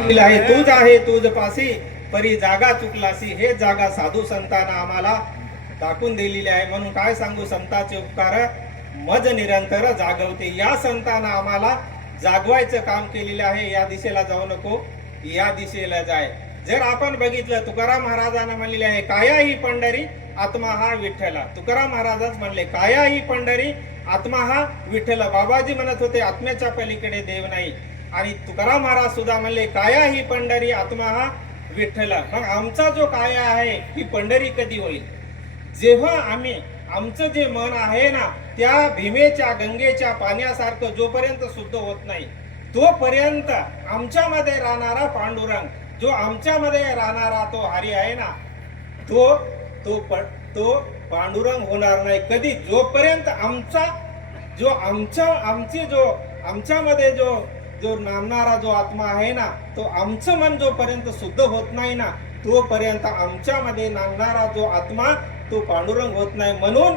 सांगितले आहे, तूच आहे तुझ पासी परी जागा चुकलासी. हे जागा साधू संतांना आम्हाला दाखवून दिलेली आहे. म्हणून काय सांगू, संतांचे उपकार मज निरंतर जागवते. या संतांना आम्हाला जागवायचं काम केलेलं आहे. या दिशेला जाऊ नको, या दिशेला जाय. जर आपण बघितलं, तुकाराम महाराजांना म्हणलेले आहे, काया ही पंढरी आत्मा हा विठ्ठला. तुकाराम महाराजच म्हणले, काया ही पंढरी आत्मा हा विठ्ठला. बाबाजी म्हणत होते, आत्म्याच्या पलीकडे देव नाही. आणि तुकाराम महाराज सुद्धा म्हणले, काया ही पंढरी आत्मा हा विठ्ठला. मग आमचा जो काया आहे ही पंढरी कधी होईल? जेव्हा आम्ही आमचं जे मन आहे ना, त्या भीमेच्या गंगेच्या पाण्यासारखं जोपर्यंत शुद्ध होत नाही, तोपर्यंत आमच्यामध्ये राहणारा पांडुरंग, जो आमच्यामध्ये राहणारा तो हरी आहे ना, तो पांडुरंग होणार नाही कधी. जोपर्यंत आमच्यामध्ये जो नामणारा जो आत्मा आहे ना, तो आमचं मन जोपर्यंत शुद्ध होत नाही ना, तोपर्यंत आमच्यामध्ये नांदणारा जो आत्मा तो पांडुरंग होत नाही. म्हणून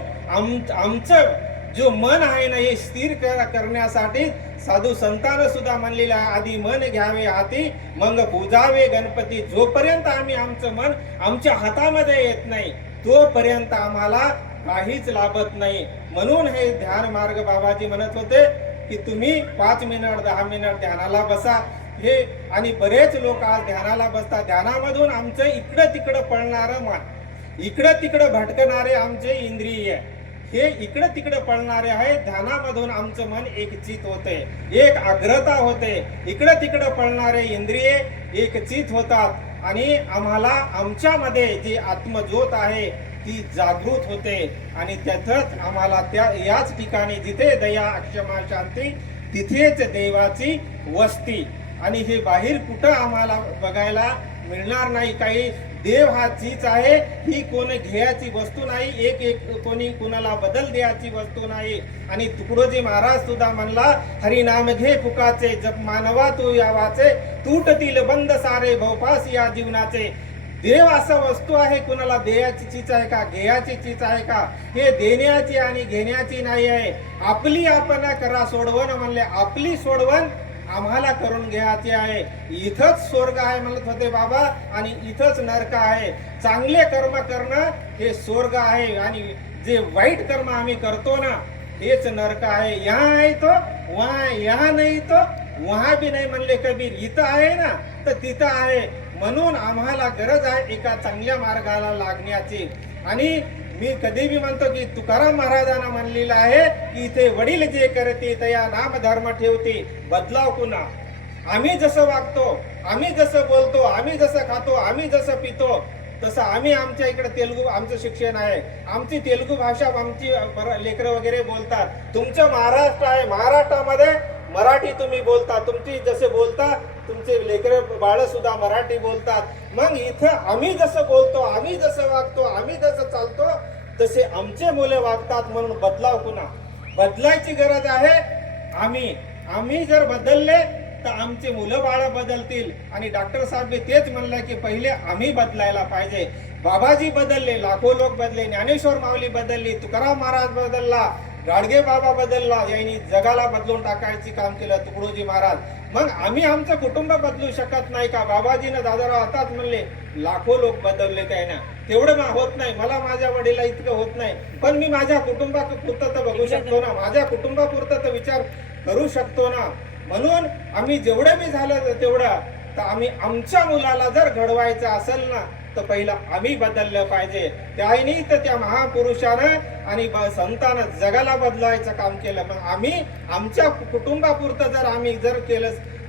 आमचं जो मन आहे ना, हे स्थिर करण्यासाठी साधू संतांना सुद्धा म्हणलेलं आहे, आधी मन घ्यावे हाती मग पूजावे गणपती. जोपर्यंत आम्ही आमचं मन आमच्या हातामध्ये येत नाही, तोपर्यंत आम्हाला काहीच लाभत नाही. म्हणून हे ध्यान मार्ग बाबाजी म्हणत होते की तुम्ही 5 मिनिट 10 मिनिट ध्यानाला बसा. हे आणि बरेच लोक आज ध्यानाला बसतात. ध्यानामधून आमचं इकडं तिकडं पळणारं मन, इकडं तिकडं भटकणारे आमचे इंद्रिय, हे इकडं तिकडं पळणारे आहे. ध्यानामधून आमचं मन एकचित होते, एक आग्रता होते. इकडं तिकडं पळणारे इंद्रिय एकचित होतात आणि आम्हाला आमच्यामध्ये जी आत्मज्योत आहे ती जागृत होते. आणि त्यातच आम्हाला याच ठिकाणी जिथे दया क्षमा शांती तिथेच देवाची वस्ती. आणि हे बाहेर कुठं आम्हाला बघायला मिळणार नाही. काही देव हा चीज आहे, ही कोण घ्यायची वस्तू नाही, कोणी कुणाला बदल द्यायची वस्तू नाही. आणि तुकडोजी महाराज सुद्धा म्हणला, हरिनाम घे फुकाचे जप मानवा तू या वाचे, तुटतील बंद सारे भवपास या जीवनाचे. देव असं वस्तू आहे, कुणाला द्यायची चीज आहे का, घ्यायची चीज आहे का? हे देण्याची आणि घेण्याची नाही आहे. आपली आपण करा सोडवण म्हणले, आपली सोडवण आम्हाला करून घ्यायचे आहे. इथंच स्वर्ग आहे म्हणत होते बाबा, आणि इथंच नरक आहे. चांगले कर्म करणं हे स्वर्ग आहे, आणि जे वाईट कर्म आम्ही करतो ना, हेच नरक आहे. यहाँ आहे तो वहाँ, यहाँ नाही तो वहाँ भी नाही म्हणले कबीर. इथं आहे ना तर तिथं आहे. म्हणून आम्हाला गरज आहे एका चांगल्या मार्गाला लागण्याची. आणि मी कधी भी म्हणतो की तुकाराम महाराजांना म्हणलेलं आहे की इथे वडील जे करते तया नाम धर्म ठेवते, बदलाव कुणा. आम्ही जसं वागतो, आम्ही जसं बोलतो, आम्ही जसं खातो, आम्ही जसं पितो, तसं आम्ही आमच्या इकडे तेलुगू आमचं शिक्षण आहे, आमची तेलुगू भाषा आमची लेकरं वगैरे बोलतात. तुमचं महाराष्ट्र आहे, महाराष्ट्रामध्ये मराठी तुम्ही बोलता, तुमची जसे बोलता तुमचे लेकर बाळ सुद्धा मराठी बोलतात. मग इथं आम्ही जसं बोलतो, आम्ही जसं वागतो, आम्ही जसं चालतो, तसे आमचे मुले वागतात. म्हणून बदलाव पुन्हा बदलायची गरज आहे. आम्ही जर बदलले तर आमचे मुलं बाळ बदलतील. आणि डॉक्टर साहेब तेच म्हणलं की पहिले आम्ही बदलायला पाहिजे. बाबाजी बदलले, लाखो लोक बदलले, ज्ञानेश्वर माऊली बदलली, तुकाराम महाराज बदलला, गाडगे बाबा बदलला, यांनी जगाला बदलून टाकायचे काम केलं तुकडोजी महाराज. मग आम्ही आमचं कुटुंब बदलू शकत नाही का? बाबाजीनं दादाराव आताच म्हणले लाखो लोक बदलले, त्यानं तेवढं होत नाही. मला माझ्या वडिला इतकं होत नाही, पण मी माझ्या कुटुंबापुरतं तर बघू शकतो ना, माझ्या कुटुंबापुरतं तर विचार करू शकतो ना. म्हणून आम्ही जेवढं मी झालं तेवढं, तर आम्ही आमच्या मुलाला जर घडवायचं असेल ना, तर पहिलं आम्ही बदललं पाहिजे. त्याने तर त्या महापुरुषानं आणि संतानं जगाला बदलायचं काम केलं. मग आम्ही आमच्या कुटुंबापुरतं जर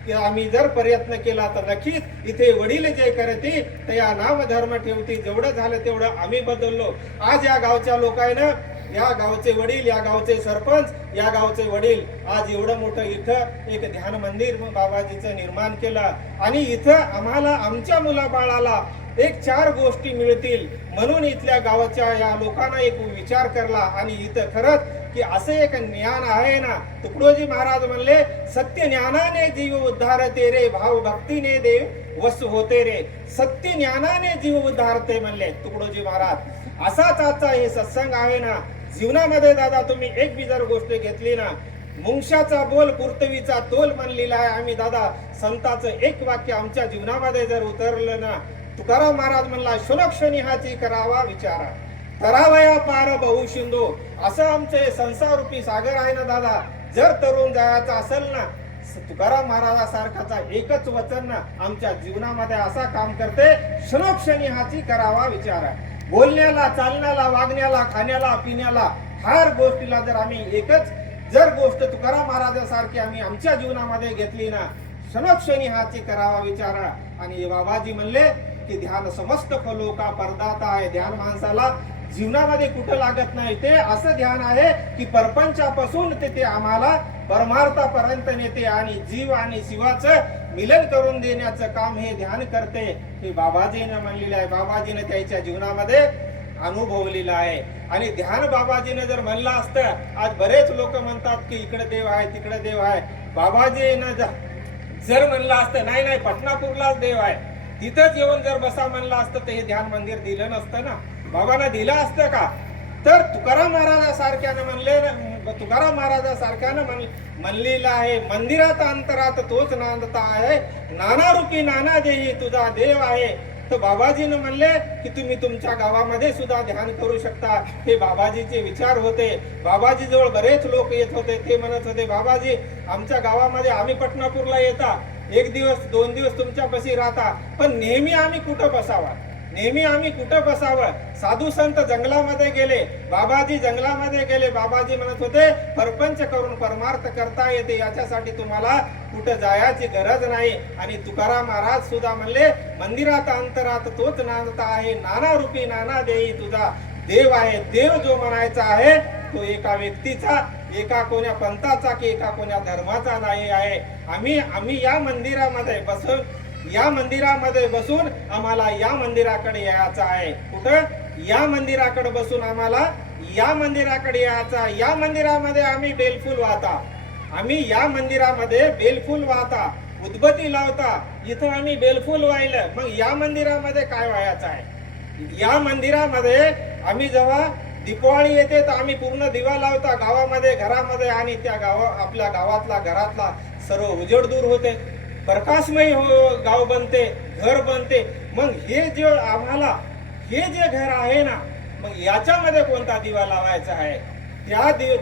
आम्ही जर प्रयत्न केला तर नक्कीच इथे वडील जे करते ते या नाम धर्म ठेवते. जेवढं झालं तेवढं आम्ही बदललो. आज या गावच्या लोकांना, या गावचे वडील, या गावचे सरपंच, या गावचे वडील आज एवढं मोठं इथं एक ध्यान मंदिर बाबाजीचं निर्माण केलं. आणि इथं आम्हाला आमच्या मुलाबाळाला 4 गोष्टी मिळतील म्हणून इथल्या गावाच्या या लोकांना एक विचार करला. आणि इथं खरंच की असं एक ज्ञान आहे ना. तुकडोजी महाराज म्हणले, सत्य ज्ञानाने जीव उद्धारते रे, भाव भक्तीने देव वस्तू होते रे. सत्य ज्ञानाने जीव उद्धारते म्हणले तुकडोजी महाराज. असाच आजचा हे सत्संग आहे ना. जीवनामध्ये दादा तुम्ही एक बी जर गोष्ट घेतली ना, मुंगशाचा बोल पुर्तवीचा तोल म्हणलेला आहे आम्ही दादा. संताचं एक वाक्य आमच्या जीवनामध्ये जर उतरलं ना, तुकाराम महाराज म्हणला क्षणोक्षणी हाची करावा विचारा, तरावया पार बहु शिंदो. असं आमचं हे संसारूपी सागर आहे ना दादा. जर तरुण जायचं असेल ना, तुकाराम महाराजासारखाचा एकच वचन ना आमच्या जीवनामध्ये असा काम करते, क्षणोक्षणी हाची करावा विचारा. बोलण्याला, चालण्याला, वागण्याला, खाण्याला, पिण्याला, हर गोष्टीला जर आम्ही एकच जर गोष्ट तुकाराम महाराजासारखी आम्ही आमच्या जीवनामध्ये घेतली ना, क्षणोक्षणी हाची करावा विचारा. आणि बाबाजी म्हणले की ध्यान समस्त फलो का परदाता आहे. ध्यान माणसाला जीवनामध्ये कुठं लागत नाही. ते असं ध्यान आहे की परपंचापासून ते आम्हाला परमार्थापर्यंत नेते आणि जीव आणि शिवाचं मिलन करून देण्याचं काम हे ध्यान करते. हे बाबाजीने म्हणलेलं आहे. बाबाजीने त्याच्या जीवनामध्ये अनुभवलेलं आहे. आणि ध्यान बाबाजीने जर म्हणलं असतं, आज बरेच लोक म्हणतात की इकडे देव आहे, तिकडे देव आहे. बाबाजीने जर म्हणलं असतं नाही नाही पटनापूरलाच देव आहे, तिथंच येऊन जर बसा म्हणलं असतं तर हे ध्यान मंदिर दिलं नसतं ना. बाबांना दिलं असतं का? तर तुकाराम महाराजासारख्यानं म्हणलेलं आहे, मंदिरात अंतरात तोच नांदता आहे, नाना रूपी नाना देही तुझा देव आहे. तर बाबाजीनं म्हणले की तुम्ही तुमच्या गावामध्ये सुद्धा ध्यान करू शकता. हे बाबाजीचे विचार होते. बाबाजी जवळ बरेच लोक येत होते. ते म्हणत होते, बाबाजी आमच्या गावामध्ये आम्ही पटनापूरला येता, एक दिवस 2 दिवस तुमच्यापाशी राहता, पण नेहमी आम्ही कुठं बसावा, नेहमी आम्ही कुठं बसावं. साधू संत जंगलामध्ये गेले, बाबाजी जंगलामध्ये गेले. बाबाजी म्हणत होते परपंच करून परमार्थ करता येते, याच्यासाठी तुम्हाला कुठं जायची गरज नाही. आणि तुकाराम महाराज सुद्धा म्हणले, मंदिरात अंतरात तोच नांदता आहे, नाना रूपी नाना देई तुझा देव आहे. देव जो म्हणायचा आहे तो एका व्यक्तीचा, एका कोण्या पंथाचा की एका कोण्या धर्माचा नाही आहे. आम्ही या मंदिरामध्ये बसून आम्हाला या मंदिराकडे यायचं आहे. कुठं? या मंदिराकडे बसून आम्हाला या मंदिराकडे यायचं. या मंदिरामध्ये आम्ही बेलफूल वाहता, आम्ही या मंदिरामध्ये बेलफूल वाहता, उदबत्ती लावता. इथं आम्ही बेलफूल वाहिलं, मग या मंदिरामध्ये काय व्हायचं आहे? या मंदिरामध्ये आम्ही जेव्हा दीपावली येते तर आम्ही पूर्ण दिवा लावता गावामध्ये, घरामध्ये, आणि त्या आपल्या गावातला घरातला सर्व उजेड दूर होते, प्रकाशमय गाव बनते, घर बनते. मग हे जे घर आहे ना, मग याच्यामध्ये कोणता दिवा लावायचा आहे?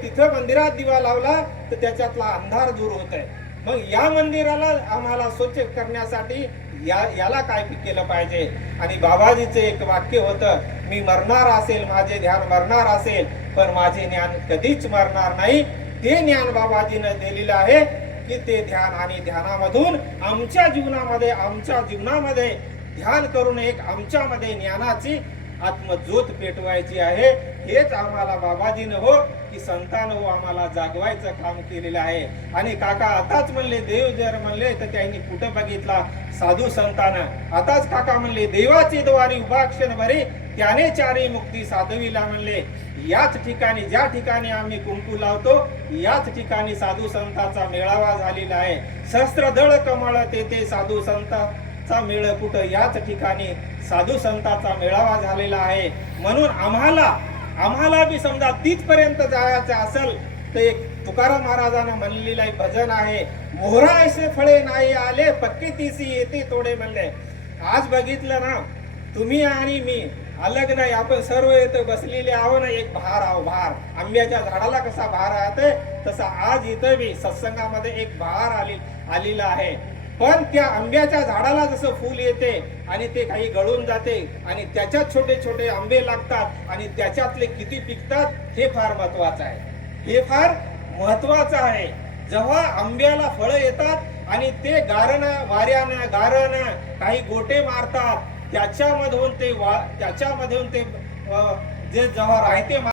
तिथं मंदिरात दिवा लावला तर त्याच्यातला अंधार दूर होत आहे. मग या मंदिराला आम्हाला स्वच्छ करण्यासाठी याला काय केलं पाहिजे? आणि बाबाजीचे एक वाक्य होतं, मी मरणार असेल, माझे ध्यान मरणार असेल, पण माझे ज्ञान कधीच मरणार नाही. ते ज्ञान बाबाजीने दिलेलं आहे की ते ध्यान, आणि ध्यानामधून आमच्या जीवनामध्ये ध्यान करून एक आमच्यामध्ये ज्ञानाची आत्मज्योत पेटवायची आहे. हेच आम्हाला बाबाजीनं हो की संतांनं हो आम्हाला जागवायचं काम केलेलं आहे. आणि काका आताच म्हणले, देव जर म्हणले तर त्यांनी कुठं बघितला? साधू संतांना. आताच काका म्हणले, देवाची द्वारी उभा क्षण भरी, त्याने चारी मुक्ती साधविला म्हणले. याच ठिकाणी, ज्या ठिकाणी आम्ही कुंकू लावतो, याच ठिकाणी साधू संतांचा मेळावा झालेला आहे. सहस्त्रदळ कमळ तेथे साधू संतांचा मेळ कुठं? याच ठिकाणी साधू संतांचा मेळावा झालेला आहे. म्हणून आम्हाला बी समजा तिथपर्यंत जायचं असेल तर एक तुकाराम महाराजांना म्हणलेलं भजन आहे, मोहरा ऐसे फळे नाही आले, पक्की तीसी येते तोडे म्हणले. आज बघितलं ना, तुम्ही आणि मी अलग नाही, आपण सर्व इथं बसलेले आहो ना, एक भार आंब्याच्या झाडाला कसा भार आहे तसा आज इथं बी सत्संगामध्ये एक भार आलेला आहे. पण त्या आंब्याच्या झाडाला जसं फूल येते आणि ते काही गळून जाते आणि त्याच्यात छोटे छोटे आंबे लागतात आणि त्याच्यातले किती पिकतात हे फार महत्वाचं आहे. हे फार महत्वाचं आहे. जेव्हा आंब्याला फळं येतात आणि ते वाऱ्यानं काही गोटे मारतात, त्याच्यामधून ते जे जेव्हा राहते